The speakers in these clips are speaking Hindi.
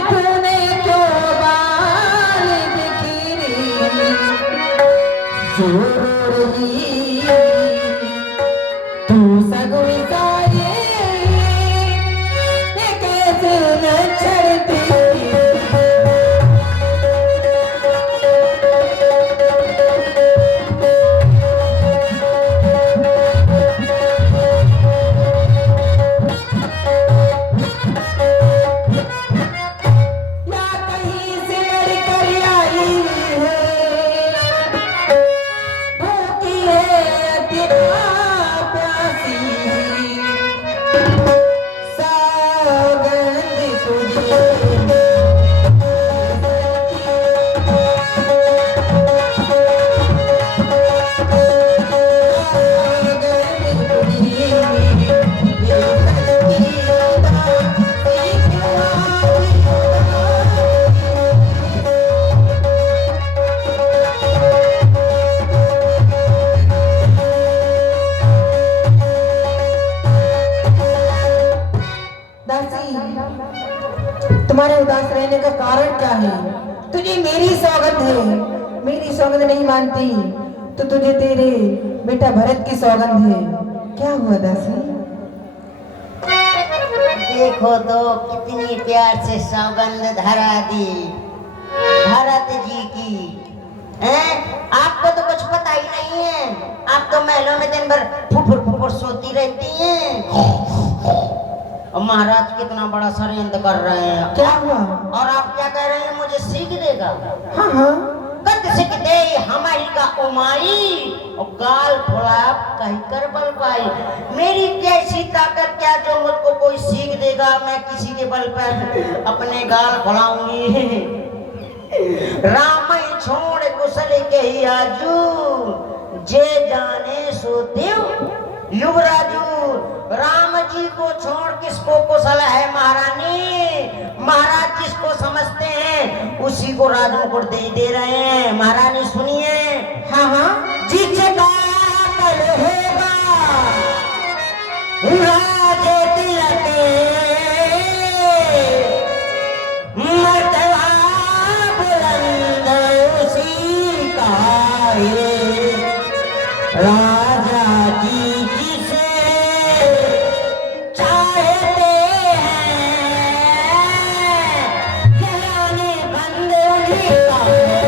तूने क्यों बाल बिखेरे जो रो रही तू सगुई साये कैसे न छड़ती तुम्हारे उदास रहने का कारण क्या है? तुझे मेरी सौगंध है, मेरी सौगंध नहीं मानती तो तुझे तेरे बेटा भरत की सौगंध है। क्या हुआ दासी? देखो तो कितनी प्यार से सौगंध धरा दी भरत जी की। आपको तो कुछ पता ही नहीं है, आप तो महलों में दिन भर फुफुर फुफुर सोती रहती हैं। और महाराज कितना बड़ा षड्यंत्र कर रहे हैं। क्या हुआ? और आप क्या कह रहे हैं मुझे सीख देगा? हाँ हाँ कद सीख दे हमारी का उमाई और गाल फोड़ा कहीं कर बल पाई। मेरी कैसी ताकत क्या जो मुझको कोई सीख देगा? मैं किसी के बल पर अपने गाल फोड़ाऊंगी। राम छोड़ कुशल के ही आजू जे जाने सो देव युवराजू। राम जी को छोड़ किसको कुशल है महारानी? महाराज जिसको समझते हैं उसी को राज मुकुट दे रहे हैं। महारानी सुनिए। हाँ हाँ जिसका कल होगा राजे तिलक मर्तबा बुलंद उसी का है। राजा जी जिसे चाहते हैं जलाने बंद उन्हीं का है।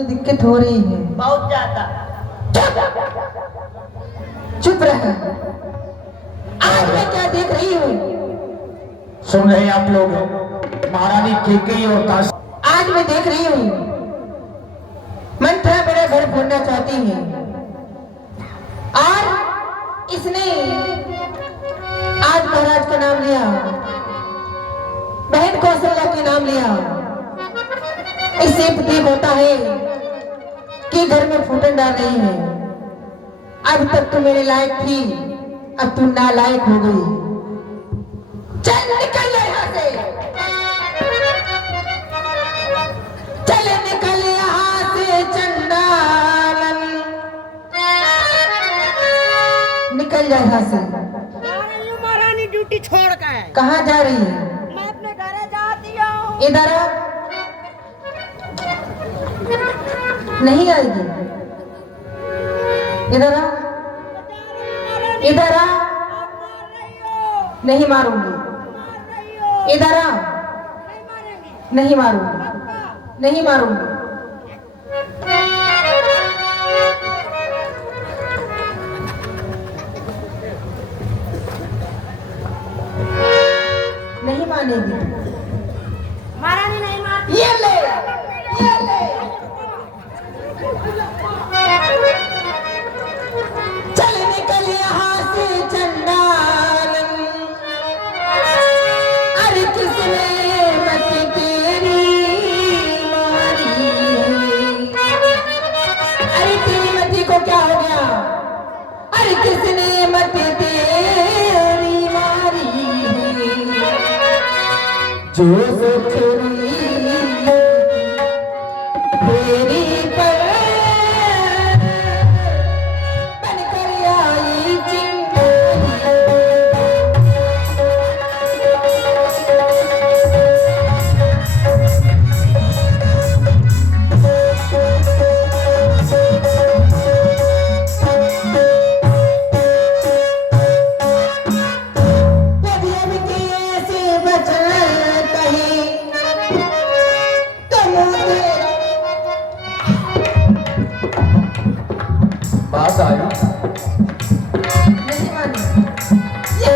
तुझे दिक्कत हो रही है। बहुत ज्यादा। चुप रह। आज मैं क्या देख रही हूँ? सुन रहे हैं आप लोग, महारानी केकई और दासी। आज मैं देख रही हूँ मंत्रा मेरा घर फोड़ना चाहती है और इसने आज महाराज का नाम लिया, बहन कौशल्या के नाम लिया। इससे प्रतीक होता है कि घर में फूटन डाल रही है। अब तक तो मेरे लायक थी, अब तू नालायक हो गई। चल निकल यहाँ से, चले निकल यहाँ से चंडालन, निकल जा यहाँ से। महारानी ड्यूटी छोड़ के कहाँ जा रही है? मैं अपने घर जाती हूँ। इधर आ। नहीं आएगी। इधर आ, इधर आ। नहीं मारूंगी। इधर आ। नहीं मारूंगी, नहीं मारूंगी। नहीं मानेगी। महारानी नहीं मारती। ये ले, ये ले। चल निकल यहाँ से चंडालन, अरे किसने मत तेरी मारी? अरे तेरी मती को क्या हो गया? अरे किसने मत तेरी मारी? जो सोच तेरी पर बनकर आई चिंगारी। यदि अब के ऐसे बचन कहीं तो मुझे बात आई। नहीं मानी। ये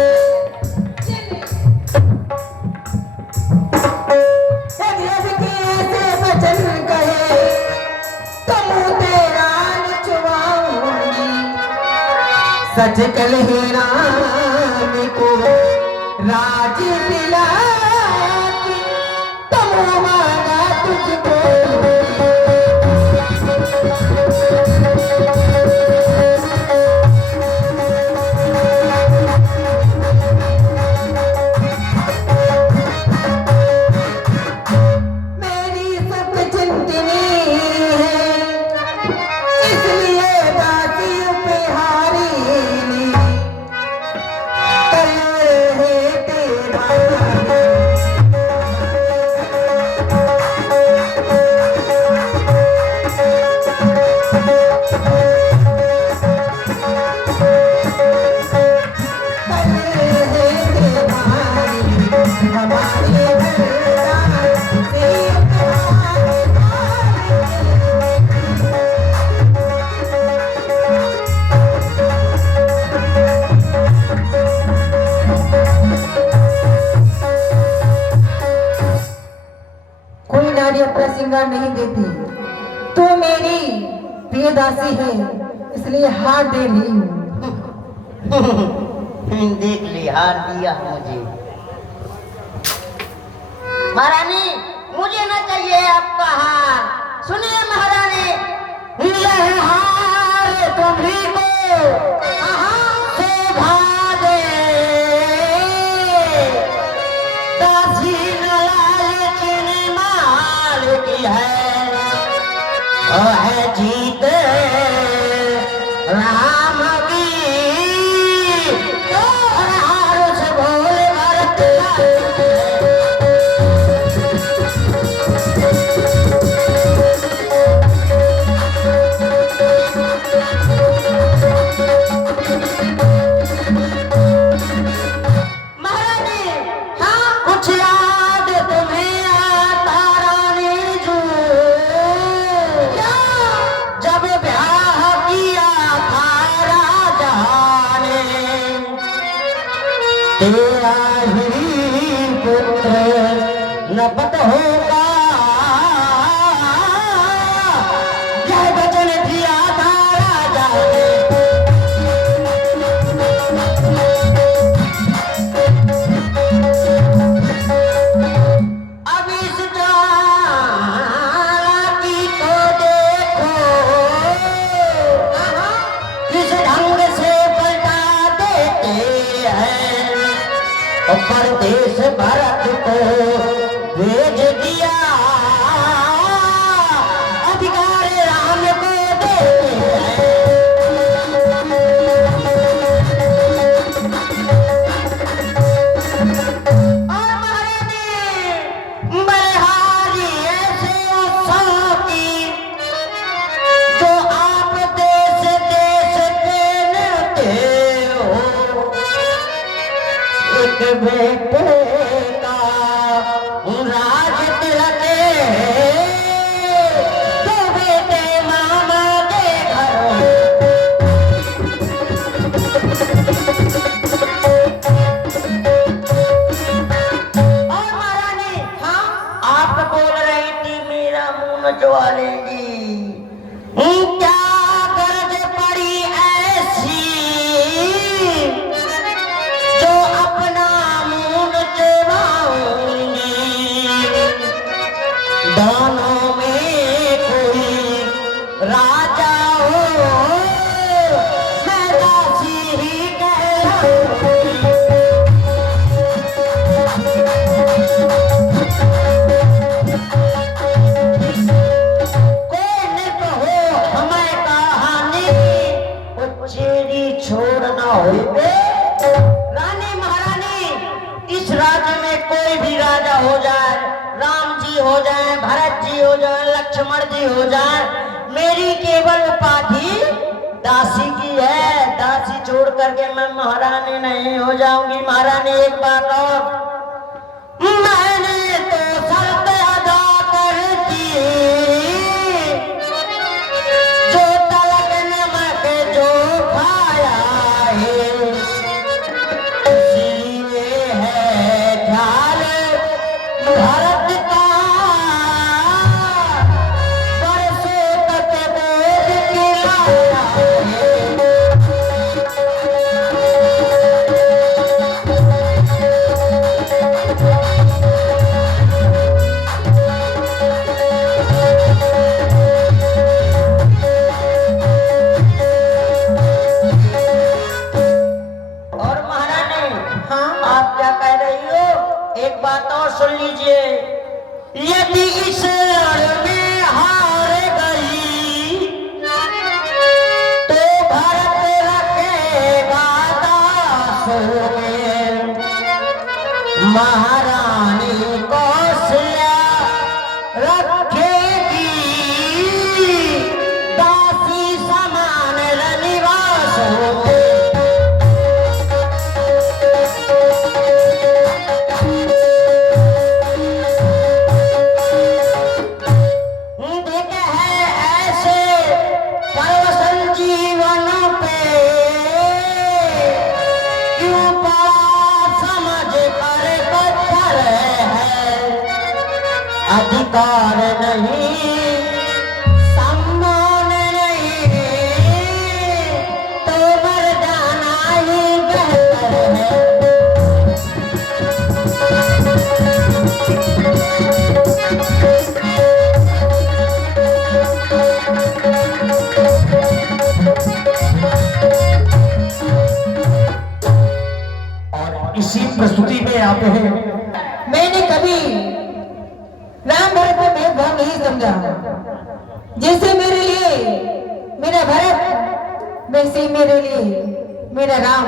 ले। यदि अब के ऐसे बचन कहे तो मुँह तेरा निचवाऊंगी। सच कल ही राम को राज दिला के तो मुँह मांगा तुझको। मेरी सब चिंतनी है, इसलिए दासी पे हारी कल है तेरा। कल है तेरा हमारे घर से कोई नारी अपना श्रृंगार नहीं देती, तो मेरी प्रिय दासी है, इसलिए हार दे रही हूँ। देख ली, हार दिया मुझे। महारानी मुझे ना चाहिए आपका हार। सुनिए महारानी, यह हार तुम्ही को से भागे दासी लालच ने मार की है, ओ है जीत राम की, और हार से भोले भरत प्रकट होगा, यह वचन दिया था राजा ने। अब इस चालाकी को देखो, किस ढंग से पलटा देते हैं। और परदेश भरत को भेज दिया, अधिकार राम को देते हैं। और महारानी बलिहारी ऐसे उत्सव की, जो आप देश देश खेलते हो। एक बेटे का राज तिलक, दो बेटे मामा के घर। और महारानी, हाँ आप बोल रही थी मेरा मुंह नचवा लेंगी। क्या गरज पड़ी ऐसी, जो अपना मुंह नचवाऊंगी। दोनों में कोई राजा हो, मैं दासी ही कहलाऊंगी। कोई नृप हो हमें कहानी, उच्चेरी छोड़ना हो। रानी महारानी, इस राज्य में कोई भी राजा हो जाए, राम जी हो जाए, भरत जी हो जाए, लक्ष्मण जी हो जाए, मेरी केवल उपाधि दासी की है। दासी छोड़ करके मैं महारानी नहीं हो जाऊंगी। महारानी एक बात और, मैंने तो शर्त अदा कर दी, जो तलक नमक जो खाया है, इसलिए है ख्याल भरत का, बरसों तक बोझ खिलाया है। और महारानी, हाँ आप क्या कह रही हो? एक बात और सुन लीजिए। यदि इस रण में हार गई, तो भरत रखेगा दासों में, महारानी कौशल्या रखेगी दासी समान रनिवासों में। देखे है ऐसे परवसन जीवन पे, क्यों पड़ा समझ कर पत्थर है। अधिकार नहीं, सम्मान नहीं, तो मर जाना ही बेहतर है। और इसी प्रस्तुति में आते हैं। मैंने कभी राम भरत में भेदभाव नहीं समझा। जैसे मेरे लिए मेरा भरत, वैसे मेरे लिए मेरा राम।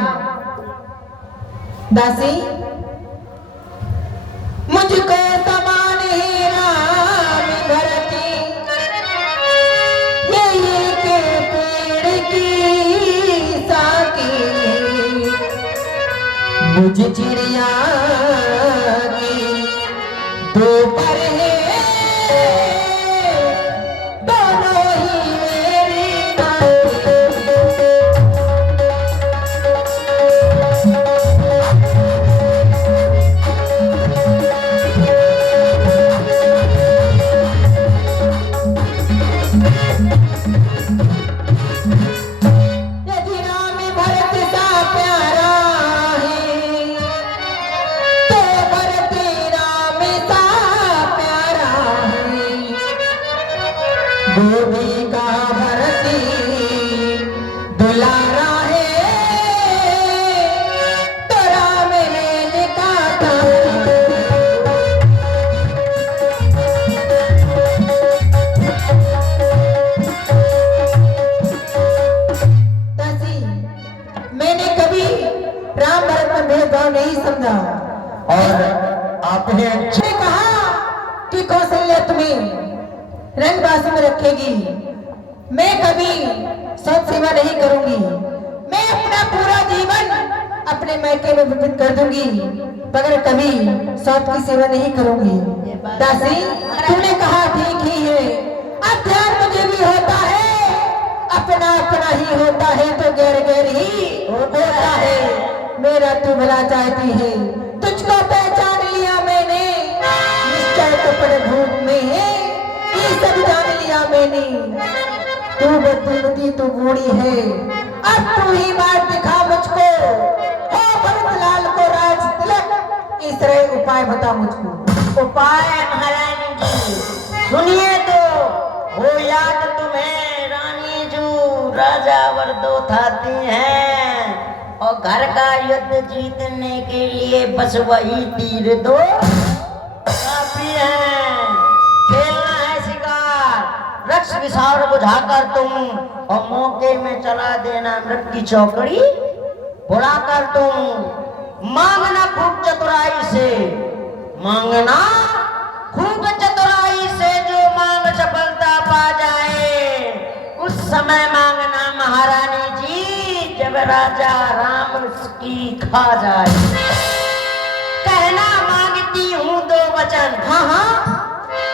दासी, मुझको समान ही राम भरती, ये के पेड़ की साकी, मुझ चिड़िया की दो पर है, दोनों ही मेरी नाती। राम भरत में भेदभाव नहीं समझा। और आपने ने कहा कि कौशल्या तुम्हें रंगबासों में रखेगी, मैं कभी सौत सेवा नहीं करूंगी, मैं अपना पूरा जीवन अपने मायके में व्यतीत कर दूंगी, मगर कभी सौत की सेवा नहीं करूंगी। दासी तूने कहा ठीक ही है, अध्यात्म मुझे भी होता है, अपना अपना ही होता है तो गैर गैर ही होता है। मेरा तू भला चाहती है, तुझको पहचान लिया मैंने, निश्चय तो पड़े भूख में है, ये सब जान लिया मैंने। तू बदलती तू बूढ़ी है, अब तू ही बात दिखा मुझको, हो भरत लाल को राज तिलक, इस तरह उपाय बता मुझको। उपाय महारानी जी सुनिए तो, हो याद तुम्हें रानी जो राजा वर्दो थाती हैं, और घर का युद्ध जीतने के लिए बस वही तीर दो काफी है। खेलना है शिकार, रक्ष विशाल बुझाकर तुम, और मौके में चला देना मृत की चौकड़ी बुलाकर तुम। मांगना खूब चतुराई से, मांगना खूब चतुराई से, जो मांग सफलता पा जाए, उस समय मांगना महारानी जी जब राजा राम की खा जाए। कहना मांगती हूँ दो वचन, हाँ हाँ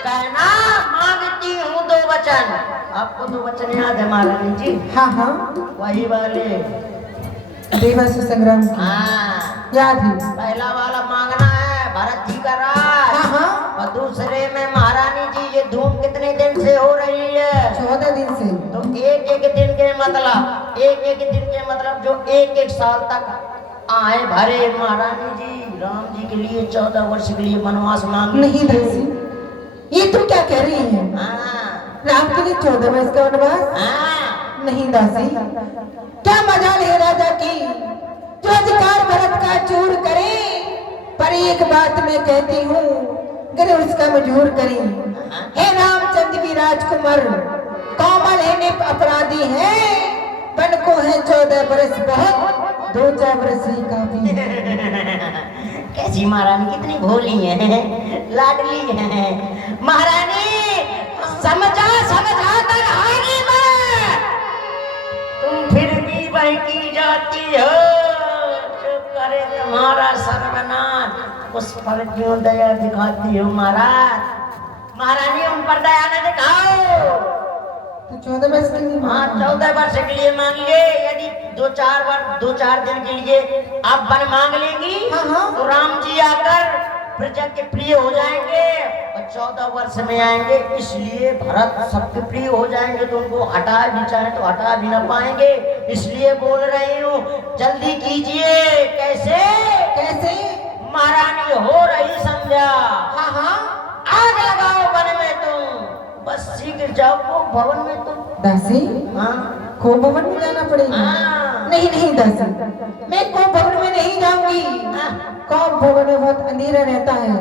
कहना मांगती हूँ दो वचन। आपको दो वचन याद है महारानी जी? हाँ हाँ वही वाले देवासुर संग्राम की हाँ। याद है। पहला वाला मांगना है भरत जी का राज, हाँ हाँ और दूसरे में महारानी जी ये धूम कितने दिन से हो रही है? 14 दिन से। तो एक एक दिन के मतलब, एक एक दिन के मतलब जो एक एक साल तक आए भरे महारानी जी राम जी के लिए 14 वर्ष के लिए वनवास मांग। नहीं दासी, ये तुम क्या कह रही है? हाँ राम के लिए 14 वर्ष का वनवास? हाँ। नहीं दासी, क्या मजाल है राजा की जो अधिकार भरत का चूर करे, पर एक बात मैं कहती हूँ, अगर उसका मजबूर करें। हे रामचंद्र की राजकुमार, कोमल है ने अपराधी है, बन को है 14 बरस बहुत, 2-4 बरस ही काफी। कैसी महारानी कितनी भोली है, लाडली है महारानी। समझा समझा कर हारी मैं, तुम फिर भी बहकी जाती हो, जो करे तुम्हारा सर्वनाश उस पर क्यों दया दिखाती हो महाराज? महारानी उन पर दया न दिखाओ। तो 14 वर्ष के लिए हाँ 14 वर्ष के लिए मांगिए, यदि 2-4 दिन के लिए आप वन मांग लेंगी, हाँ, हाँ। तो राम जी आकर प्रजा के प्रिय हो जाएंगे और 14 वर्ष में आएंगे, इसलिए भरत सबके प्रिय हो जाएंगे, तो उनको हटा भी चाहे तो हटा भी ना पाएंगे, इसलिए बोल रही हूँ जल्दी कीजिए। कैसे कैसे? महारानी हो रही संध्या, हाँ हाँ आग लगाओ वन में तुम, बस शीघ्र जाओ को भवन में तुम। दासी, हाँ को भवन में जाना पड़ेगा? हाँ। नहीं नहीं दासी, मैं को भवन में नहीं जाऊंगी। को भवन में बहुत अंधेरा रहता है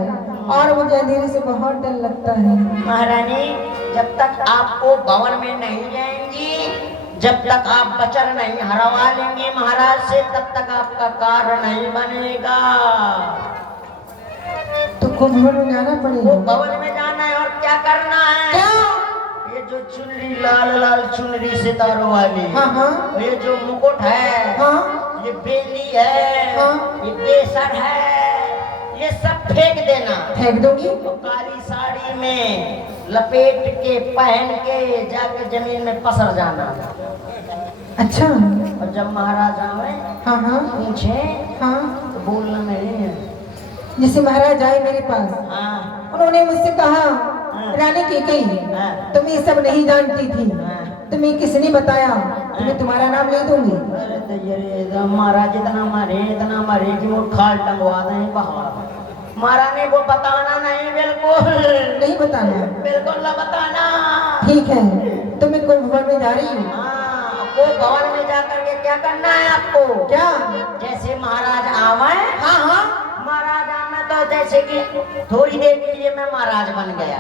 और मुझे अंधेरे से बहुत डर लगता है। महारानी जब तक आपको भवन में नहीं जाएंगी, जब तक आप वचन नहीं हरवा लेंगे महाराज से, तब तक आपका कार्य नहीं बनेगा। तो को भवन में जाना वो पड़ेगा? भवन में जाना है और क्या करना है? क्या? ये जो चुनरी लाल लाल चुनरी सितारों वाली, हाँ हाँ ये जो मुकुट है, हाँ ये बेली है, हाँ। ये बेसर है, ये सब फेंक देना। फेंक दूंगी? तो काली साड़ी में लपेट के पहन के जाके जमीन में पसर जाना, अच्छा और जब महाराज आवे हाँ हाँ पूछे हाँ। तो बोलना नहीं है। जैसे महाराज आए मेरे पास, हाँ उन्होंने मुझसे कहा हाँ। रानी कैकेयी, हाँ। तुम ये सब नहीं जानती थी, हाँ। तुम्हें किसने बताया? तुम्हें तुम्हारा नाम ले दूंगी। अरे तो ये महाराज इतना मारे कि वो खाल टंगवा दें बाहर। महाराज ने वो बताना नहीं, बिल्कुल नहीं बताना? बिल्कुल ना बताना। ठीक है, तो मैं को भवन में जा रही हूँ। हाँ, वो भवन में जाकर के क्या करना है आपको? क्या? जैसे महाराज आवे, हाँ हाँ महाराज आवे तो जैसे कि थोड़ी देर के लिए मैं महाराज बन गया।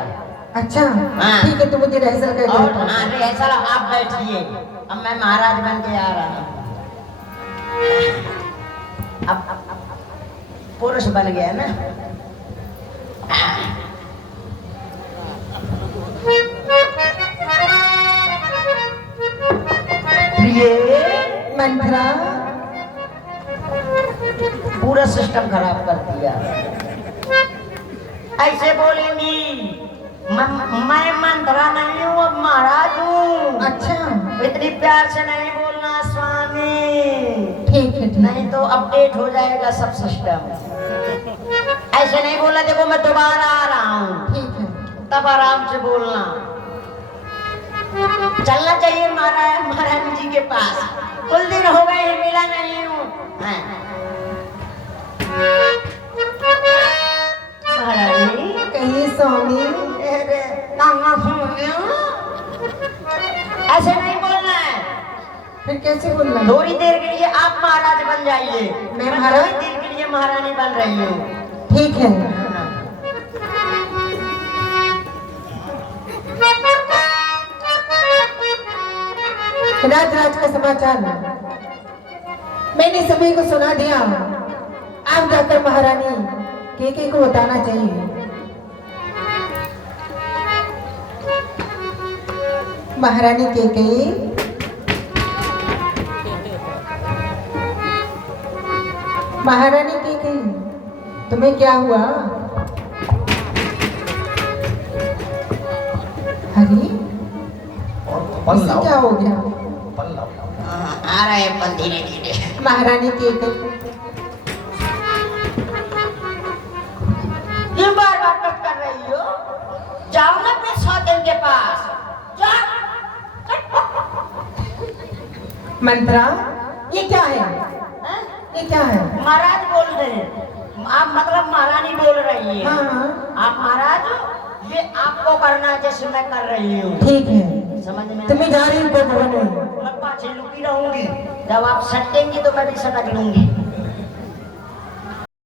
अच्छा हाँ। ठीक है, तो मुझे रिहर्सल कर और दो। हाँ रिहर्सल आप बैठिए, अब मैं महाराज बन के आ रहा हूँ। अब पुरुष बन गया ना। प्रिय मंत्रा पूरा सिस्टम खराब कर दिया। ऐसे बोलेंगी मैं मंत्रा नहीं हूँ, अब महाराज हूँ। अच्छा इतनी प्यार से नहीं बोलना स्वामी, ठीक है ठीक नहीं तो अपडेट हो जाएगा सब सिस्टम। ऐसे नहीं बोला, देखो मैं दोबारा आ रहा हूँ, ठीक है। तब आराम से बोलना। चलना चाहिए महारानी जी के पास, कुछ दिन हो गए मिला नहीं हूँ। महारानी कहिए स्वामी। ऐसे नहीं बोलना है, फिर कैसे बोलना है? थोड़ी देर के लिए आप महाराज बन जाइए, मैं महाराज? थोड़ी देर के लिए महारानी बन रही हूँ। ठीक है। राज का समाचार मैंने सभी को सुना दिया। आप जाकर महारानी केके को बताना चाहिए। महारानी केके, महारानी केके, तुम्हें क्या हुआ? हरी इसे क्या हो गया? आ रहे हैं धीरे धीरे। महारानी केके, क्यों बार बार कट कर रही हो? जाओ ना अपने सौतेन के पास, जाओ। मंत्रा ये क्या है? हैं? ये क्या है? महाराज बोल रहे हैं, आप मतलब महारानी बोल रही है। हाँ हाँ आप महाराज हो, ये आपको करना है जैसे मैं कर रही हूँ। ठीक है। समझ में तुम्हें जा रही हो भवन में? मैं पाछे लुकी रहूंगी, जब आप सटेंगी तो मैं भी सटक लूंगी।